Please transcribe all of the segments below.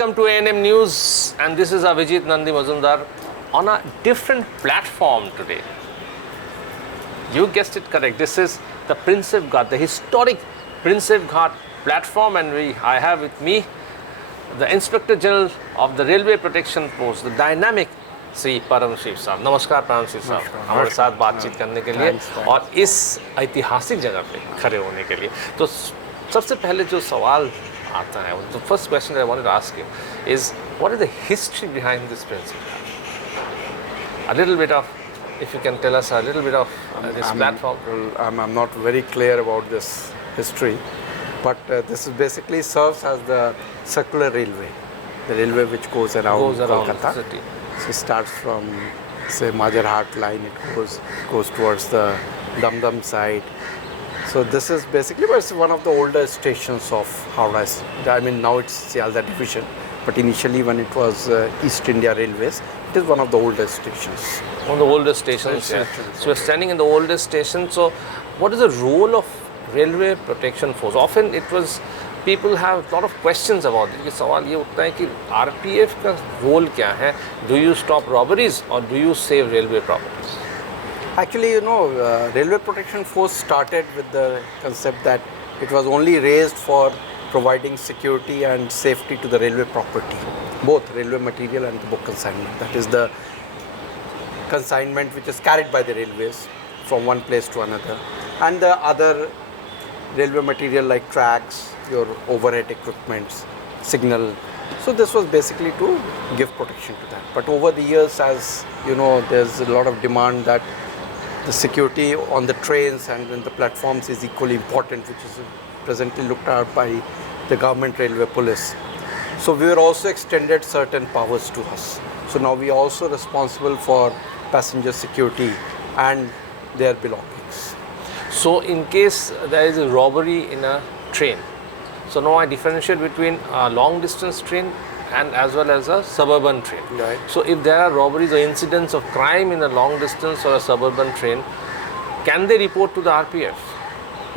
Welcome to A&M News, and this is Avijit Nandi Majumdar on a different platform today. You guessed it correct. This is the Paramshiv Ghat, the historic Paramshiv Ghat platform, and I have with me the Inspector General of the Railway Protection Force, the dynamic Shri Paramshiva साहब. नमस्कार परमशिव साहब, हमारे साथ बातचीत करने के लिए और इस ऐतिहासिक जगह पे खड़े होने के लिए. तो सबसे पहले जो सवाल आता है, the first question that I wanted to ask you is, what is the history behind this principle? A little bit of, if you can tell us a little bit of this platform. I'm not very clear about this history, but this is basically serves as the circular railway, the railway which goes around Kolkata. The city. So it starts from, say, Majarhat line, it goes towards the Dum side. So this is basically, but it's one of the older stations of Howrah. I mean, now it's Sialda division, but initially when it was East India Railways, it is one of the oldest stations. One of the oldest stations. Yeah. So we're standing in the oldest station. So what is the role of Railway Protection Force? Often it was, people have a lot of questions about it. ये सवाल ये उठता है कि RPF का role क्या है? Do you stop robberies or do you save railway properties? Actually, Railway Protection Force started with the concept that it was only raised for providing security and safety to the railway property, both railway material and the book consignment. That is the consignment which is carried by the railways from one place to another, and the other railway material like tracks, your overhead equipments, signal. So this was basically to give protection to that. But over the years, as you know, there's a lot of demand that the security on the trains and in the platforms is equally important, which is presently looked at by the government railway police. So we were also extended certain powers to us. So now we are also responsible for passenger security and their belongings. So in case there is a robbery in a train, so now I differentiate between a long distance train and as well as a suburban train. Right. So if there are robberies or incidents of crime in a long distance or a suburban train, can they report to the RPF?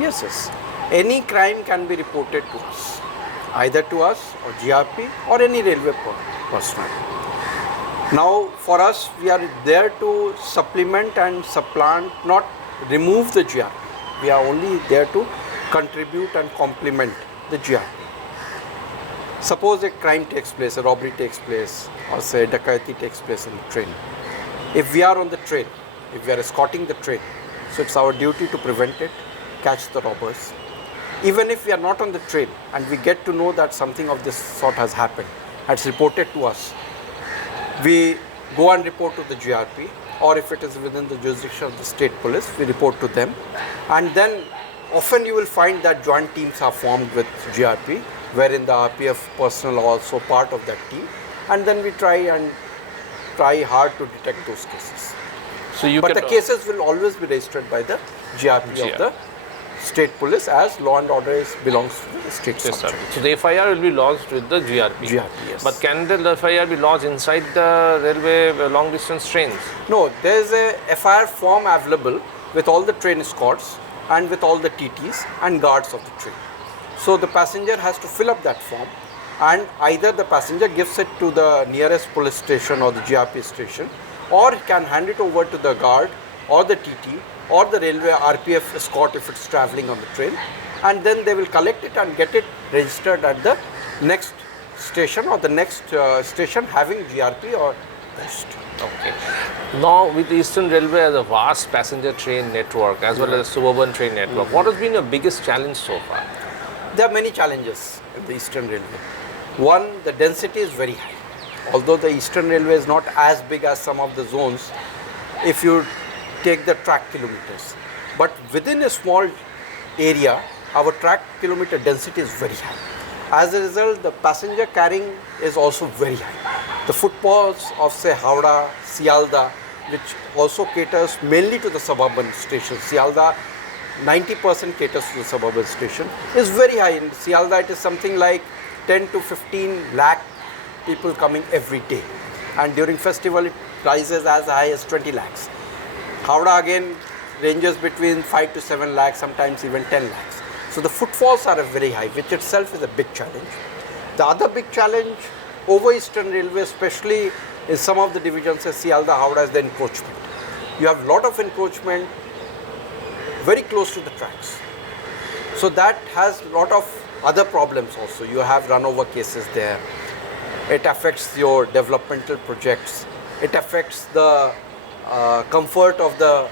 Yes. Any crime can be reported to us, either to us or GRP or any railway personnel. Now for us, we are there to supplement and supplant, not remove the GRP. We are only there to contribute and complement the GRP. Suppose a crime takes place, a robbery takes place, or say dacoity takes place in the train. If we are on the train, if we are escorting the train, so it's our duty to prevent it, catch the robbers. Even if we are not on the train and we get to know that something of this sort has happened, it's reported to us, we go and report to the GRP, or if it is within the jurisdiction of the state police, we report to them. And then often you will find that joint teams are formed with GRP, wherein the RPF personnel are also part of that team, and then we try hard to detect those cases. So but the cases will always be registered by the GRP of the state police, as law and order belongs to the state structure. So the FIR will be lodged with the GRP. GRP, yes. But can the FIR be lodged inside the railway long distance trains? No, there is a FIR form available with all the train escorts and with all the TTs and guards of the train. So the passenger has to fill up that form, and either the passenger gives it to the nearest police station or the GRP station, or can hand it over to the guard or the TT or the railway RPF escort if it's traveling on the train, and then they will collect it and get it registered at the next station or the next station having GRP or post. Okay. Now with the Eastern Railway as a vast passenger train network as well as a suburban train network, what has been your biggest challenge so far? There are many challenges in the Eastern Railway. One, the density is very high. Although the Eastern Railway is not as big as some of the zones, if you take the track kilometers. But within a small area, our track kilometer density is very high. As a result, the passenger carrying is also very high. The footfalls of, say, Howrah, Sialda, which also caters mainly to the suburban stations. Sialda, 90% caters to the suburban station, is very high. In Sialda, it is something like 10 to 15 lakh people coming every day. And during festival, it rises as high as 20 lakhs. Howrah again ranges between 5 to 7 lakhs, sometimes even 10 lakhs. So the footfalls are very high, which itself is a big challenge. The other big challenge over Eastern Railway, especially in some of the divisions, as Sialda, Howrah, is the encroachment. You have a lot of encroachment very close to the tracks. So that has a lot of other problems also. You have run over cases there. It affects your developmental projects. It affects the comfort of the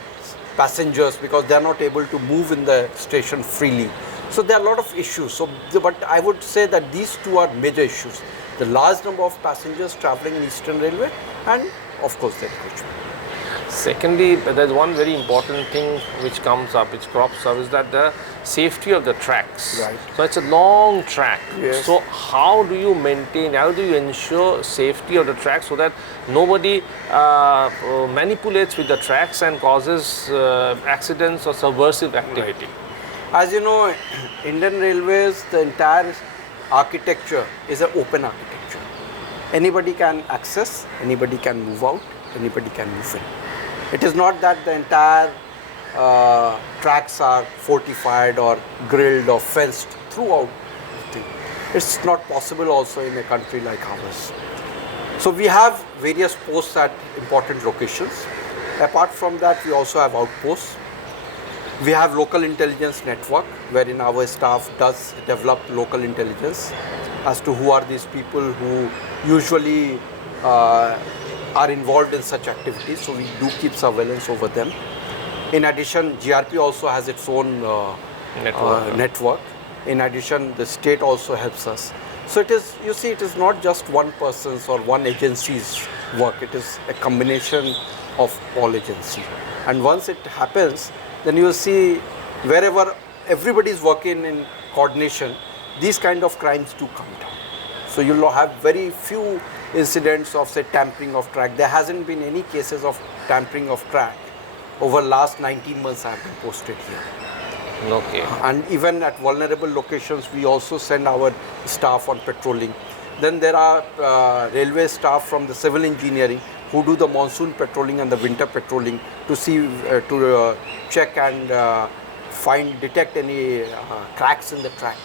passengers because they are not able to move in the station freely. So there are a lot of issues. So, but I would say that these two are major issues. The large number of passengers traveling in Eastern Railway and of course the encroachment. Secondly, there's one very important thing which comes up, which crops up, is that the safety of the tracks. Right. So it's a long track. Yes. So how do you maintain, how do you ensure safety of the track so that nobody manipulates with the tracks and causes accidents or subversive activity? As you know, Indian Railways, the entire architecture is an open architecture. Anybody can access, anybody can move out, anybody can move in. It is not that the entire tracks are fortified or grilled or fenced throughout the thing. It's not possible also in a country like ours. So we have various posts at important locations. Apart from that, we also have outposts. We have local intelligence network wherein our staff does develop local intelligence as to who are these people who usually are involved in such activities, so we do keep surveillance over them. In addition, GRP also has its own network. In addition, the state also helps us. So it is, you see, it is not just one person's or one agency's work, it is a combination of all agencies. And once it happens, then you will see wherever everybody is working in coordination, these kind of crimes do come down. So you will have very few incidents of, say, tampering of track. There hasn't been any cases of tampering of track over last 19 months have been posted here. Okay. And even at vulnerable locations, we also send our staff on patrolling. Then there are railway staff from the civil engineering who do the monsoon patrolling and the winter patrolling to see, check and detect any cracks in the track.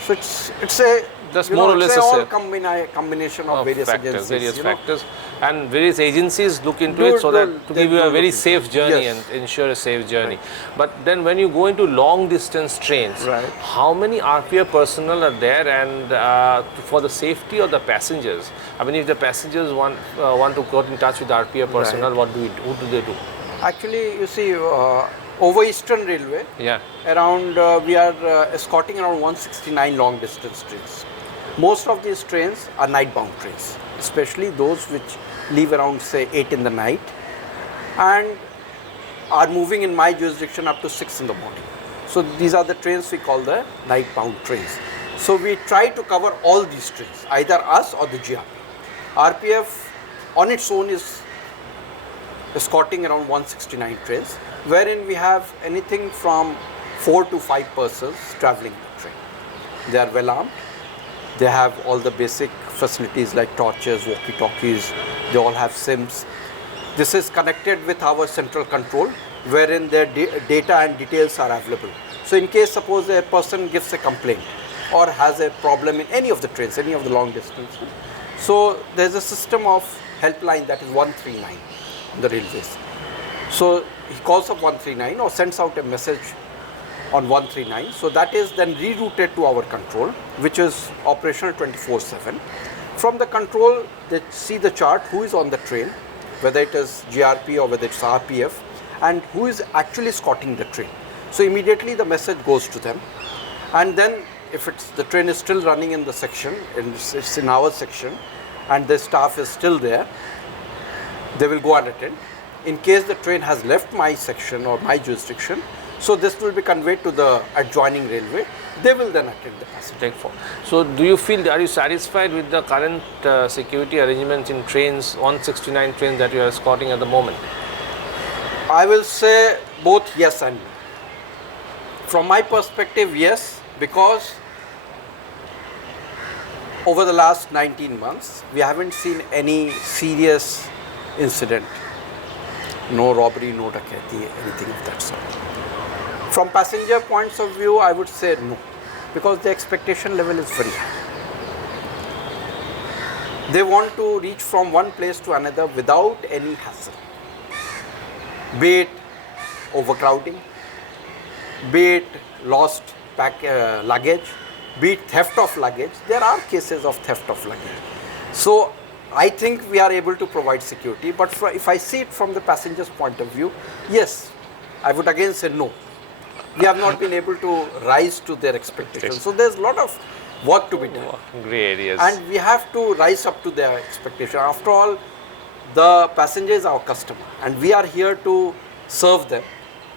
So it's a That's more or less it's a all combination of various factors, agencies. various factors, and various agencies look into it so that to give you a very safe journey and ensure a safe journey. Right. But then when you go into long distance trains, Right. how many RPF personnel are there, and for the safety of the passengers? I mean, if the passengers want to get in touch with RPF personnel, what do they do? Actually, you see, over Eastern Railway, around we are escorting around 169 long distance trains. Most of these trains are night bound trains, especially those which leave around, say, 8 in the night and are moving in my jurisdiction up to 6 in the morning. So these are the trains we call the night bound trains. So we try to cover all these trains, either us or the GRP. RPF on its own is escorting around 169 trains, wherein we have anything from 4 to 5 persons traveling the train. They are well armed. They have all the basic facilities like torches, walkie-talkies. They all have SIMs. This is connected with our central control, wherein their data and details are available. So in case suppose a person gives a complaint or has a problem in any of the trains, any of the long distance, so there's a system of helpline that is 139 in the railways. So he calls up 139 or sends out a message on 139. So that is then rerouted to our control, which is operational 24/7. From the control, they see the chart, who is on the train, whether it is GRP or whether it's RPF, and who is actually escorting the train. So immediately the message goes to them. And then if the train is still running in the section, and it's in our section, and the staff is still there, they will go and attend. In case the train has left my section or my jurisdiction, so this will be conveyed to the adjoining railway. They will then attend the passenger. So do you feel, are you satisfied with the current security arrangements in trains, 169 trains that you are escorting at the moment? I will say both yes and no. From my perspective, yes, because over the last 19 months, we haven't seen any serious incident. No robbery, no dacoity, anything of that sort. From passenger points of view, I would say no, because the expectation level is very high. They want to reach from one place to another without any hassle. Be it overcrowding, be it lost luggage, be it theft of luggage. There are cases of theft of luggage. So I think we are able to provide security, but if I see it from the passenger's point of view, yes, I would again say no. We have not been able to rise to their expectations. So there's a lot of work to be done. Grey areas. And we have to rise up to their expectation. After all, the passenger is our customer and we are here to serve them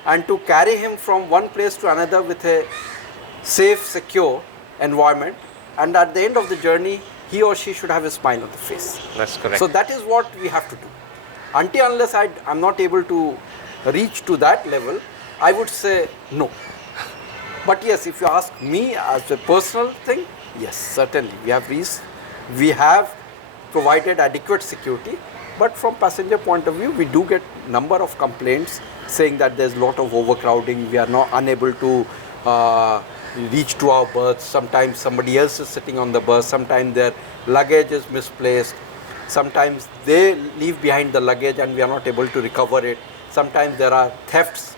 and to carry him from one place to another with a safe, secure environment, and at the end of the journey, he or she should have a smile on the face. That's correct. So that is what we have to do. Until unless I'm not able to reach to that level, I would say no. But yes, if you ask me as a personal thing, yes, certainly we have provided adequate security. But from passenger point of view, we do get number of complaints saying that there's a lot of overcrowding. We are not unable to reach to our berths. Sometimes somebody else is sitting on the bus. Sometimes their luggage is misplaced. Sometimes they leave behind the luggage and we are not able to recover it. Sometimes there are thefts.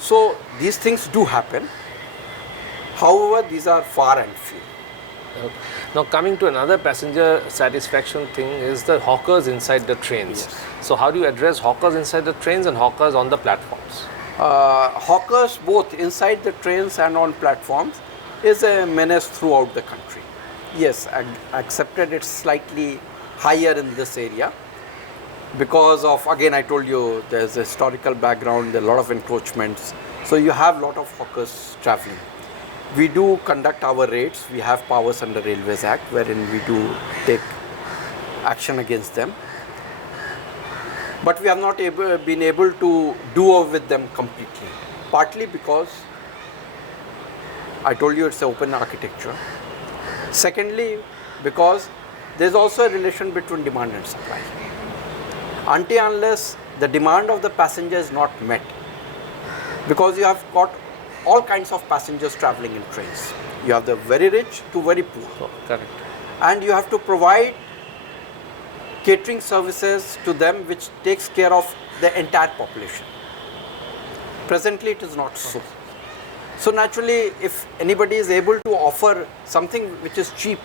So these things do happen. However, these are far and few. Now coming to another passenger satisfaction thing is the hawkers inside the trains. Yes. So how do you address hawkers inside the trains and hawkers on the platforms? Hawkers both inside the trains and on platforms is a menace throughout the country. Yes, accepted it's slightly higher in this area because of, again I told you, there's a historical background, there are a lot of encroachments. So you have a lot of hawkers traveling. We do conduct our raids. We have powers under Railways Act wherein we do take action against them. But we have not been able to do away with them completely. Partly because I told you it's an open architecture. Secondly, because there's also a relation between demand and supply. Until unless the demand of the passenger is not met, because you have got all kinds of passengers traveling in trains. You have the very rich to very poor. Oh, correct. And you have to provide catering services to them which takes care of the entire population. Presently it is not so. So naturally, if anybody is able to offer something which is cheap,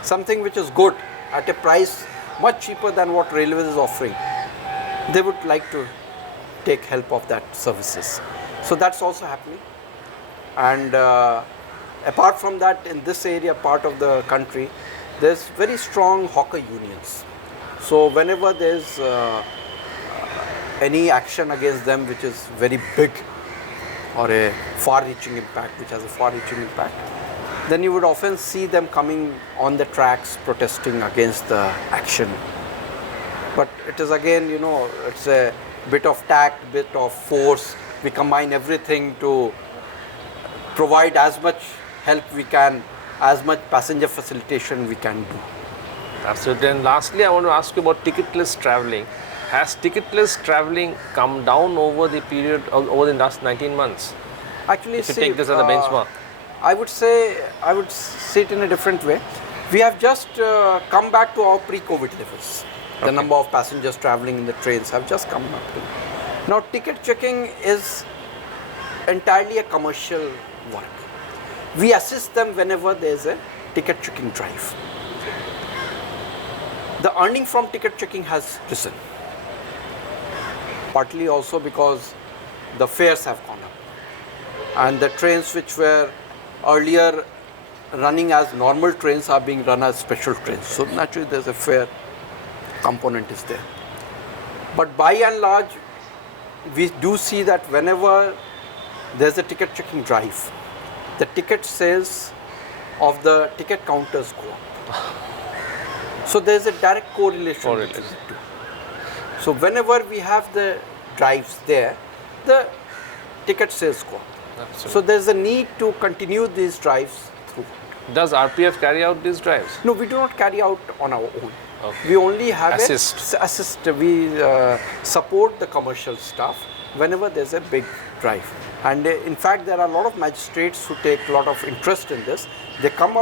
something which is good at a price much cheaper than what Railways is offering, they would like to take help of that services. So that's also happening. And apart from that, in this area, part of the country, there's very strong hawker unions. So whenever there's any action against them which is very big or a far-reaching impact, which has a far-reaching impact, then you would often see them coming on the tracks protesting against the action. But it is again, you know, it's a bit of tact, bit of force. We combine everything to provide as much help we can, as much passenger facilitation we can do. Absolutely. And lastly, I want to ask you about ticketless traveling. Has ticketless traveling come down over the period, over the last 19 months? Actually, if you take this as a benchmark. I would see it in a different way. We have just come back to our pre-COVID levels. The number of passengers traveling in the trains have just come up to. Now, ticket checking is entirely a commercial work. We assist them whenever there is a ticket checking drive. The earning from ticket checking has risen. Partly also because the fares have gone up. And the trains which were earlier running as normal trains are being run as special trains. So naturally there's a fare component is there. But by and large, we do see that whenever there's a ticket checking drive, the ticket sales of the ticket counters go up. So there's a direct correlation between the two. So whenever we have the drives there, the ticket sales go up. Absolutely. So there's a need to continue these drives through. Does RPF carry out these drives? No, we do not carry out on our own. Okay. We only have assist. We support the commercial staff whenever there's a big drive. And in fact, there are a lot of magistrates who take a lot of interest in this. They come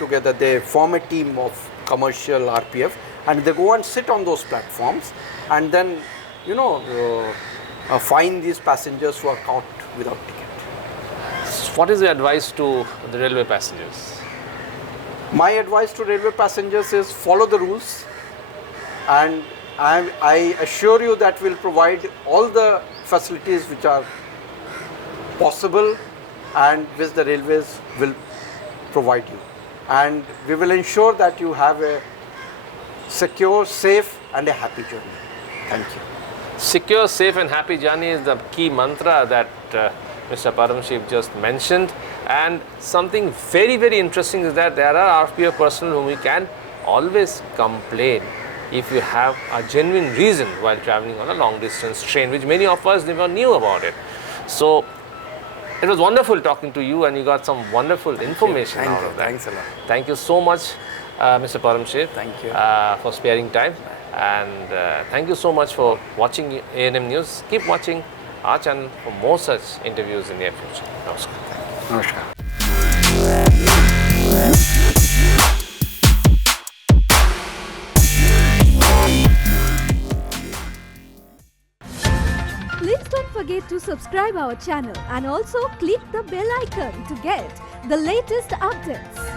together, they form a team of commercial RPF, and they go and sit on those platforms and then, fine these passengers who are caught without ticket. What is your advice to the railway passengers? My advice to railway passengers is follow the rules, and I assure you that we'll provide all the facilities which are possible and which the railways will provide you. And we will ensure that you have a secure, safe and a happy journey. Thank you. Secure, safe and happy journey is the key mantra that Mr. Paramshiv just mentioned. And something very, very interesting is that there are RPF personnel whom we can always complain if you have a genuine reason while traveling on a long distance train, which many of us never knew about it. So it was wonderful talking to you, and you got some wonderful information out of that. Thanks a lot. Thank you so much, Mr. Paramshiv. Thank you. For sparing time. And thank you so much for watching A&M News. Keep watching our channel for more such interviews in the near future. Namaskar. Namaskar. Please don't forget to subscribe our channel and also click the bell icon to get the latest updates.